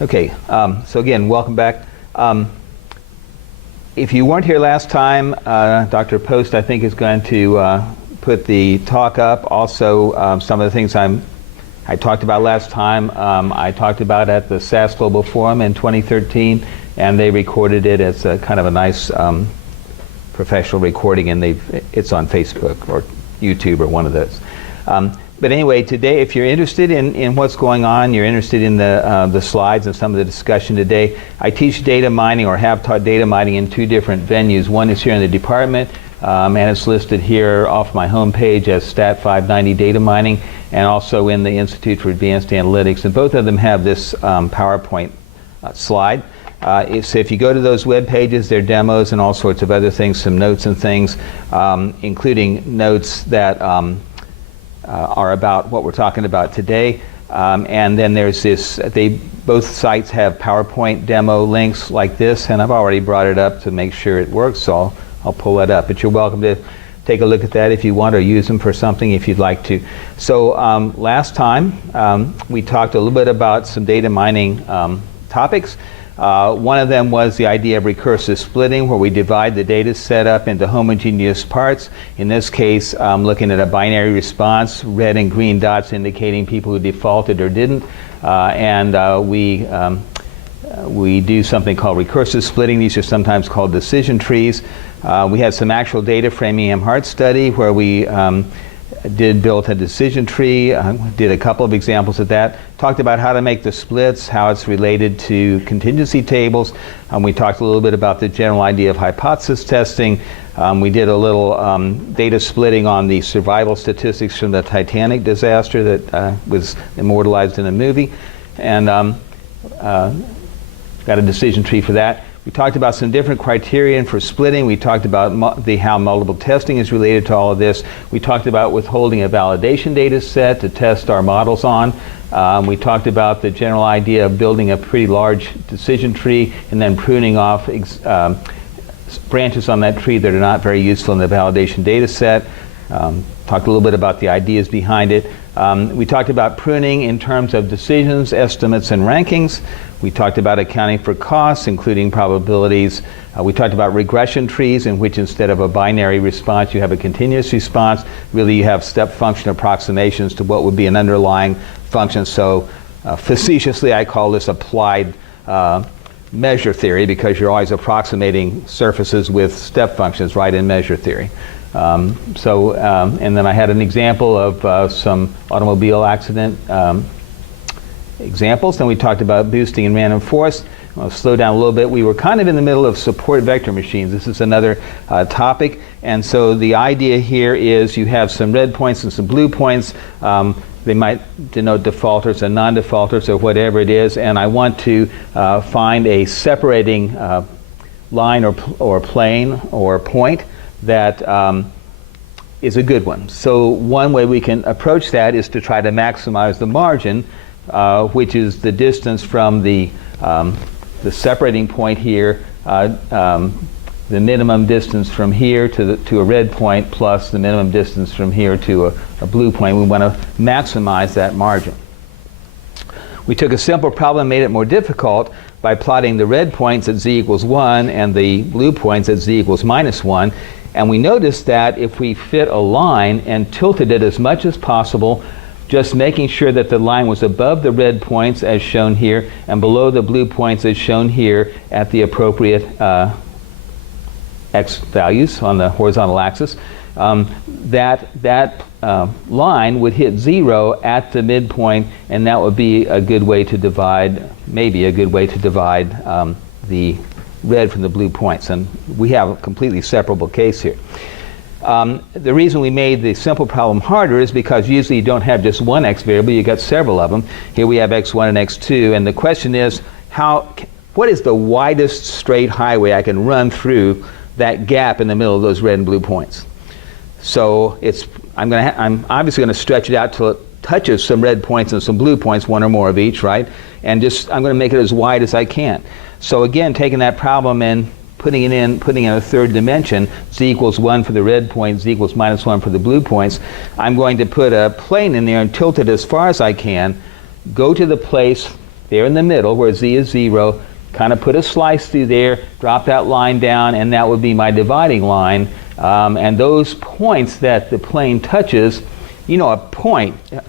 Okay, so again, welcome back. If you weren't here last time, Dr. Post, I think, is going to put the talk up. Also, some of the things I talked about last time, I talked about at the SAS Global Forum in 2013, and they recorded it as a kind of a nice professional recording, and it's on Facebook or YouTube or one of those. But anyway, today, if you're interested in what's going on, you're interested in the slides and some of the discussion today, I teach data mining, or have taught data mining, in two different venues. One is here in the department, and it's listed here off my homepage as Stat 590 Data Mining, and also in the Institute for Advanced Analytics. And both of them have this PowerPoint slide. So if you go to those web pages, there are demos and all sorts of other things, some notes and things, including notes that are about what we're talking about today. And then there's this, both sites have PowerPoint demo links like this, and I've already brought it up to make sure it works, so I'll pull that up. But you're welcome to take a look at that if you want, or use them for something if you'd like to. So last time we talked a little bit about some data mining topics. One of them was the idea of recursive splitting, where we divide the data set up into homogeneous parts. In this case, looking at a binary response, red and green dots indicating people who defaulted or didn't. We do something called recursive splitting. These are sometimes called decision trees. We had some actual data from EM-HART study where we built a decision tree, did a couple of examples of that, talked about how to make the splits, how it's related to contingency tables. We talked a little bit about the general idea of hypothesis testing. We did a little data splitting on the survival statistics from the Titanic disaster that was immortalized in a movie, and got a decision tree for that. We talked about some different criterion for splitting. We talked about how multiple testing is related to all of this. We talked about withholding a validation data set to test our models on. We talked about the general idea of building a pretty large decision tree and then pruning off branches on that tree that are not very useful in the validation data set. Talked a little bit about the ideas behind it. We talked about pruning in terms of decisions, estimates, and rankings. We talked about accounting for costs, including probabilities. We talked about regression trees, in which instead of a binary response, you have a continuous response. Really, you have step function approximations to what would be an underlying function. So facetiously, I call this applied measure theory, because you're always approximating surfaces with step functions, right, in measure theory. And then I had an example of some automobile accident examples. Then we talked about boosting and random forest. I'll slow down a little bit. We were kind of in the middle of support vector machines. This is another topic. And so the idea here is you have some red points and some blue points. They might denote defaulters and non-defaulters or whatever it is. And I want to find a separating line or plane or point that is a good one. So one way we can approach that is to try to maximize the margin, which is the distance from the separating point here, the minimum distance from here to a red point plus the minimum distance from here to a blue point. We want to maximize that margin. We took a simple problem, made it more difficult by plotting the red points at z equals 1 and the blue points at z equals -1. And we noticed that if we fit a line and tilted it as much as possible, just making sure that the line was above the red points as shown here and below the blue points as shown here at the appropriate x values on the horizontal axis, that line would hit 0 at the midpoint, and that would be a good way to divide, maybe a good way to divide the red from the blue points. And we have a completely separable case here. The reason we made the simple problem harder is because usually you don't have just one x variable, you got several of them. Here we have x1 and x2, and the question is, what is the widest straight highway I can run through that gap in the middle of those red and blue points? So I'm obviously going to stretch it out till it touches some red points and some blue points, one or more of each, right? And I'm going to make it as wide as I can. So again, taking that problem and putting in a third dimension, z equals 1 for the red point, z equals -1 for the blue points, I'm going to put a plane in there and tilt it as far as I can, go to the place there in the middle where z is 0, kind of put a slice through there, drop that line down, and that would be my dividing line. And those points that the plane touches, a point, a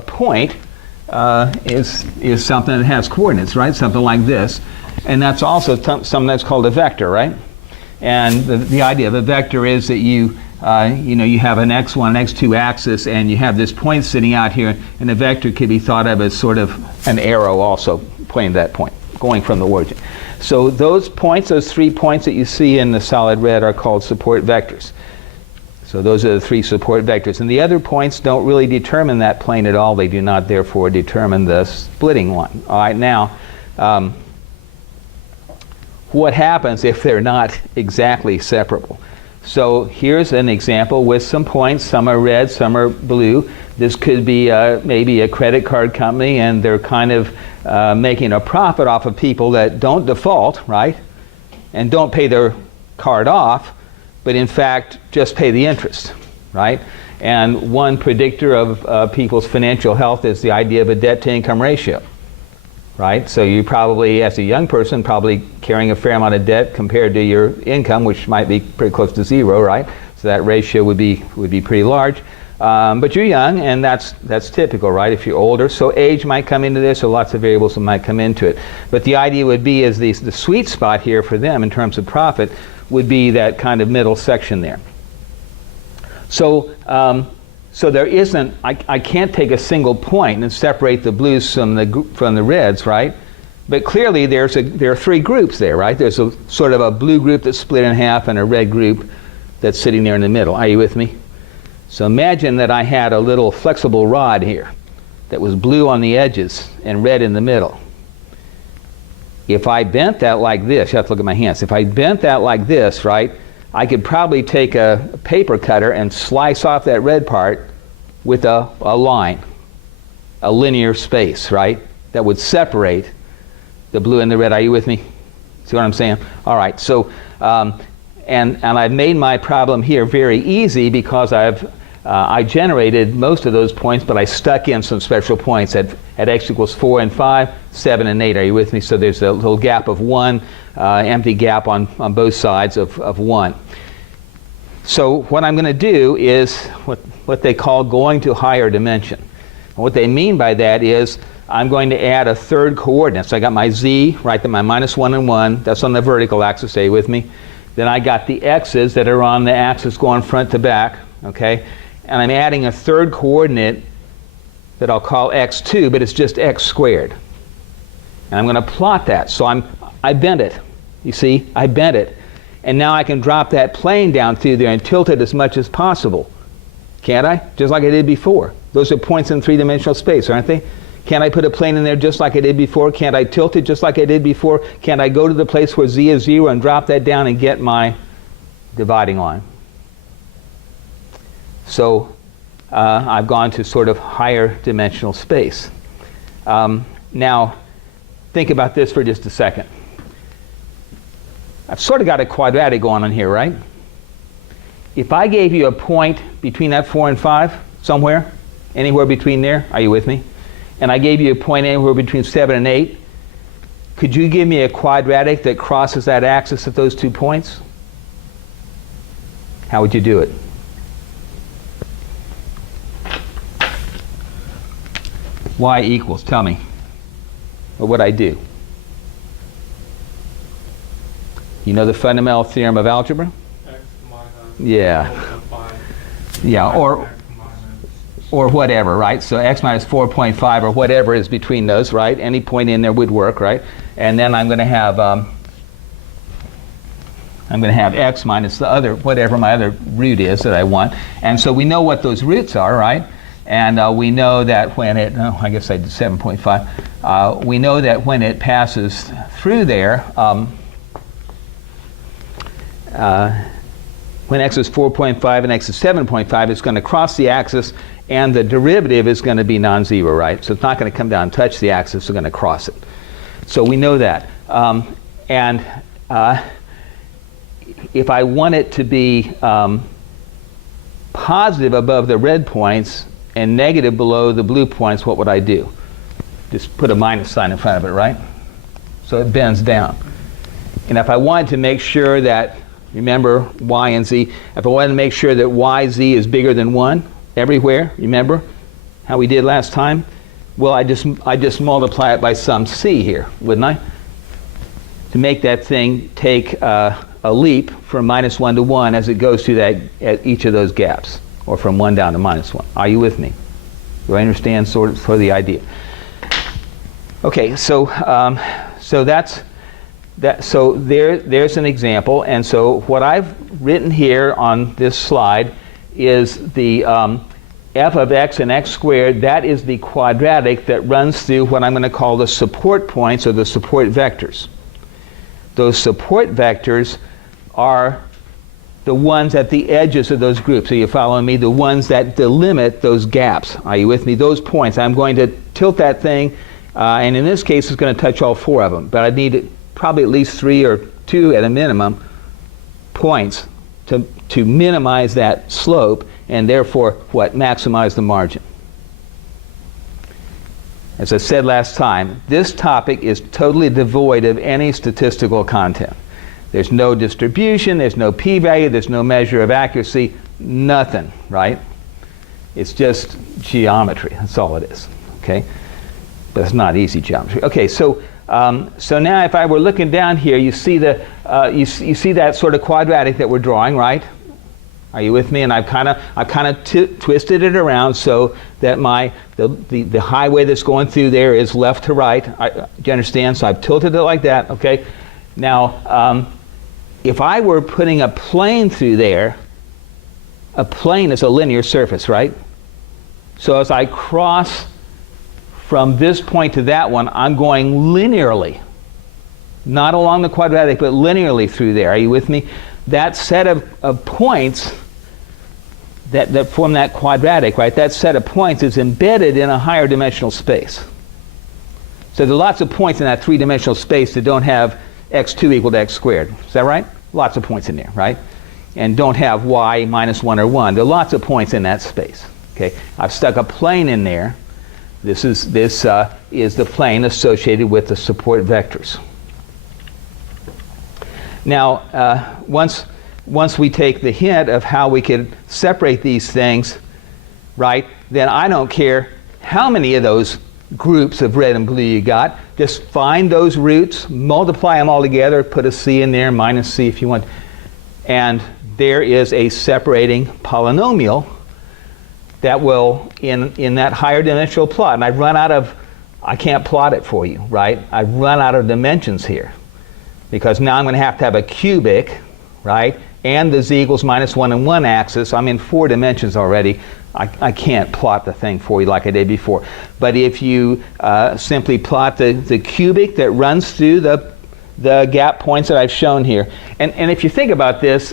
point is something that has coordinates, right? Something like this. And that's also something that's called a vector, right? And the idea of a vector is that you have an x1 and x2 axis, and you have this point sitting out here, and a vector could be thought of as sort of an arrow also pointing to that point, going from the origin. So those points, those 3 points that you see in the solid red, are called support vectors. So those are the 3 support vectors. And the other points don't really determine that plane at all. They do not, therefore, determine the splitting line. All right, now, what happens if they're not exactly separable? So here's an example with some points. Some are red, some are blue. This could be maybe a credit card company, and they're kind of making a profit off of people that don't default, right? And don't pay their card off, but in fact just pay the interest, right? And one predictor of people's financial health is the idea of a debt-to-income ratio, right? So you probably, as a young person, probably carrying a fair amount of debt compared to your income, which might be pretty close to 0, right? So that ratio would be pretty large. But you're young, and that's typical, right? If you're older, so age might come into this, or lots of variables that might come into it. But the idea would be is the sweet spot here for them in terms of profit would be that kind of middle section there. So so there isn't, I can't take a single point and separate the blues from the reds, right? But clearly there are 3 groups there, right? There's a sort of a blue group that's split in half and a red group that's sitting there in the middle. Are you with me? So imagine that I had a little flexible rod here that was blue on the edges and red in the middle. If I bent that like this, you have to look at my hands. If I bent that like this, right, I could probably take a paper cutter and slice off that red part with a line, a linear space, right, that would separate the blue and the red. Are you with me? See what I'm saying? All right, so, and I've made my problem here very easy because I generated most of those points, but I stuck in some special points at x equals 4 and 5, 7 and 8. Are you with me? So there's a little gap of 1, empty gap on both sides of 1. So what I'm going to do is what they call going to higher dimension. And what they mean by that is I'm going to add a third coordinate. So I got my z, right, then my -1 and 1. That's on the vertical axis. Are you with me? Then I got the x's that are on the axis going front to back, okay? And I'm adding a third coordinate that I'll call x2, but it's just x squared. And I'm going to plot that. So I bent it. You see, I bent it. And now I can drop that plane down through there and tilt it as much as possible. Can't I? Just like I did before. Those are points in 3-dimensional space, aren't they? Can't I put a plane in there just like I did before? Can't I tilt it just like I did before? Can't I go to the place where z is 0 and drop that down and get my dividing line? So I've gone to sort of higher dimensional space. Now, think about this for just a second. I've sort of got a quadratic going on here, right? If I gave you a point between that 4 and 5, somewhere, anywhere between there, are you with me? And I gave you a point anywhere between 7 and 8, could you give me a quadratic that crosses that axis at those 2 points? How would you do it? Y equals, tell me. What would I do? You know the fundamental theorem of algebra? X minus yeah. 4.5. Yeah, or whatever, right? So x minus 4.5 or whatever is between those, right? Any point in there would work, right? And then I'm going to have x minus the other, whatever my other root is that I want. And so we know what those roots are, right? And we know that when it, I guess I did 7.5. We know that when it passes through there, when x is 4.5 and x is 7.5, it's going to cross the axis, and the derivative is going to be non-zero, right? So it's not going to come down and touch the axis, it's going to cross it. So we know that. If I want it to be positive above the red points and negative below the blue points, what would I do? Just put a minus sign in front of it, right? So it bends down. And if I wanted to make sure that, remember y and z, if I wanted to make sure that yz is bigger than 1 everywhere, remember how we did last time? Well, I just multiply it by some c here, wouldn't I? To make that thing take a leap from -1 to 1 as it goes through that at each of those gaps, or from 1 down to -1. Are you with me? Do I understand sort of the idea? Okay, so that's that. So there's an example, and so what I've written here on this slide is the f of x and x squared. That is the quadratic that runs through what I'm going to call the support points or the support vectors. Those support vectors are the ones at the edges of those groups. So you following me? The ones that delimit those gaps. Are you with me? Those points. I'm going to tilt that thing, and in this case it's going to touch all 4 of them. But I need probably at least 3 or 2 at a minimum points to minimize that slope, and therefore what? Maximize the margin. As I said last time, this topic is totally devoid of any statistical content. There's no distribution, there's no p-value, there's no measure of accuracy, nothing, right? It's just geometry, that's all it is, okay? But it's not easy geometry. Okay, so now if I were looking down here, you see you see that sort of quadratic that we're drawing, right? Are you with me? And I've kind of twisted it around so that the highway that's going through there is left to right. Do you understand? So I've tilted it like that. Okay. Now, if I were putting a plane through there, a plane is a linear surface, right? So as I cross from this point to that one, I'm going linearly, not along the quadratic, but linearly through there. Are you with me? That set of points that form that quadratic, right? That set of points is embedded in a higher dimensional space. So there are lots of points in that 3-dimensional space that don't have x2 equal to x squared. Is that right? Lots of points in there, right? And don't have y minus 1 or 1. There are lots of points in that space. Okay, I've stuck a plane in there. This is the plane associated with the support vectors. Now, once we take the hint of how we could separate these things, right, then I don't care how many of those groups of red and blue you got. Just find those roots, multiply them all together, put a c in there, minus c if you want, and there is a separating polynomial that will, in that higher dimensional plot, and I can't plot it for you, right? I've run out of dimensions here, because now I'm going to have a cubic, right, and the z equals minus 1 and 1 axis. I'm in 4 dimensions already. I can't plot the thing for you like I did before. But if you simply plot the cubic that runs through the gap points that I've shown here, and if you think about this,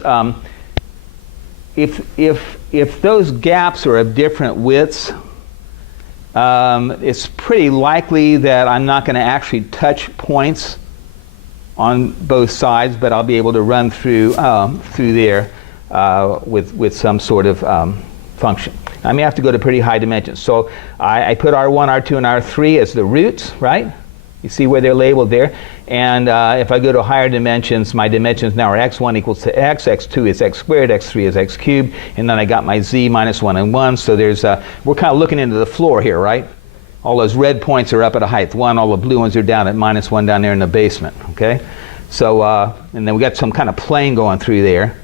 if those gaps are of different widths, it's pretty likely that I'm not going to actually touch points on both sides, but I'll be able to run through there with some sort of function. I may have to go to pretty high dimensions. So I put R1, R2, and R3 as the roots, right? You see where they're labeled there. And if I go to higher dimensions, my dimensions now are x1 equals to x, x2 is x squared, x3 is x cubed, and then I got my z minus 1 and 1. So we're kind of looking into the floor here, right? All those red points are up at a height 1, all the blue ones are down at minus 1 down there in the basement, okay? So, and then we got some kind of plane going through there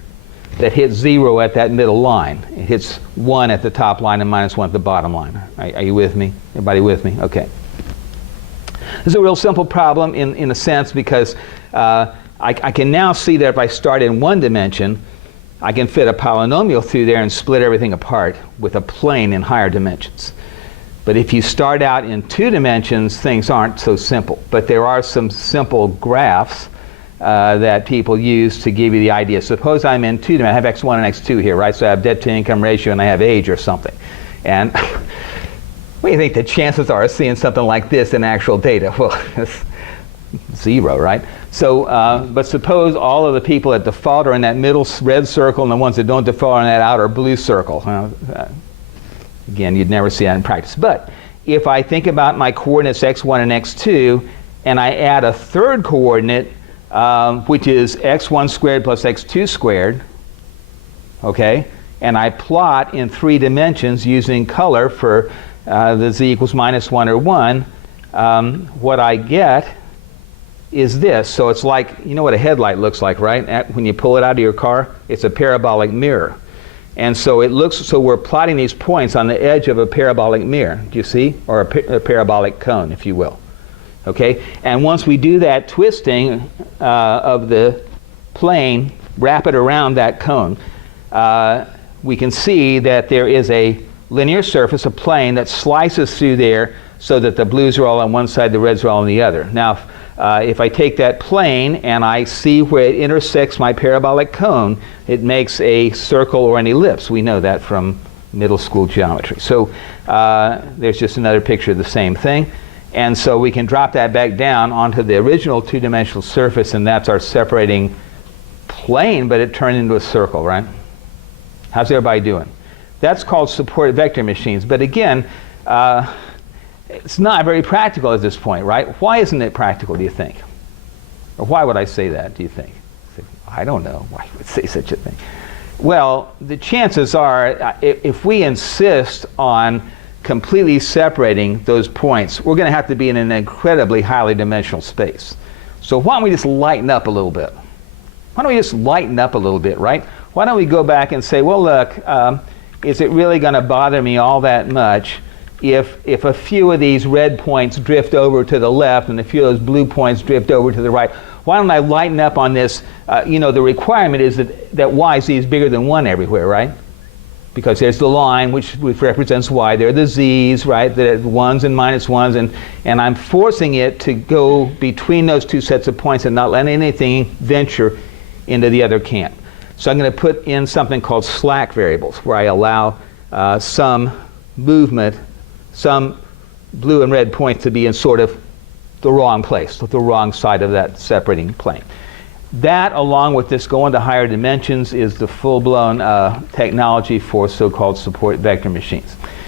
that hits 0 at that middle line. It hits 1 at the top line and minus 1 at the bottom line. Are you with me? Everybody with me? Okay. This is a real simple problem in a sense, because I can now see that if I start in 1 dimension, I can fit a polynomial through there and split everything apart with a plane in higher dimensions. But if you start out in 2 dimensions, things aren't so simple. But there are some simple graphs that people use to give you the idea. Suppose I'm in 2 dimensions. I have x1 and x2 here, right? So I have debt to income ratio and I have age or something. And what do you think the chances are of seeing something like this in actual data? Well, it's 0, right? So, but suppose all of the people that default are in that middle red circle, and the ones that don't default are in that outer blue circle. Again, you'd never see that in practice. But if I think about my coordinates x1 and x2, and I add a third coordinate, which is x1 squared plus x2 squared, okay, and I plot in 3 dimensions using color for the z equals -1 or 1, what I get is this. So it's like, you know what a headlight looks like, right? When you pull it out of your car, it's a parabolic mirror. And so it looks, so we're plotting these points on the edge of a parabolic mirror, do you see? Or a parabolic cone, if you will. Okay? And once we do that twisting of the plane, wrap it around that cone, we can see that there is a linear surface, a plane that slices through there so that the blues are all on one side, the reds are all on the other. Now, if I take that plane and I see where it intersects my parabolic cone, it makes a circle or an ellipse. We know that from middle school geometry. So there's just another picture of the same thing. And so we can drop that back down onto the original two-dimensional surface, and that's our separating plane, but it turned into a circle, right? How's everybody doing? That's called support vector machines. But again, it's not very practical at this point, right? Why isn't it practical, do you think? Or why would I say that, do you think? I don't know why you would say such a thing. Well, the chances are, if we insist on completely separating those points, we're going to have to be in an incredibly highly dimensional space. So why don't we just lighten up a little bit? Why don't we just lighten up a little bit, right? Why don't we go back and say, well, look, is it really going to bother me all that much if a few of these red points drift over to the left and a few of those blue points drift over to the right? Why don't I lighten up on this? You know, the requirement is that yz is bigger than 1 everywhere, right? Because there's the line which represents y. There are the z's, right? The 1s and -1s, and I'm forcing it to go between those two sets of points and not let anything venture into the other camp. So I'm going to put in something called slack variables, where I allow some movement, some blue and red points to be in sort of the wrong place, the wrong side of that separating plane. That, along with this going to higher dimensions, is the full-blown technology for so-called support vector machines.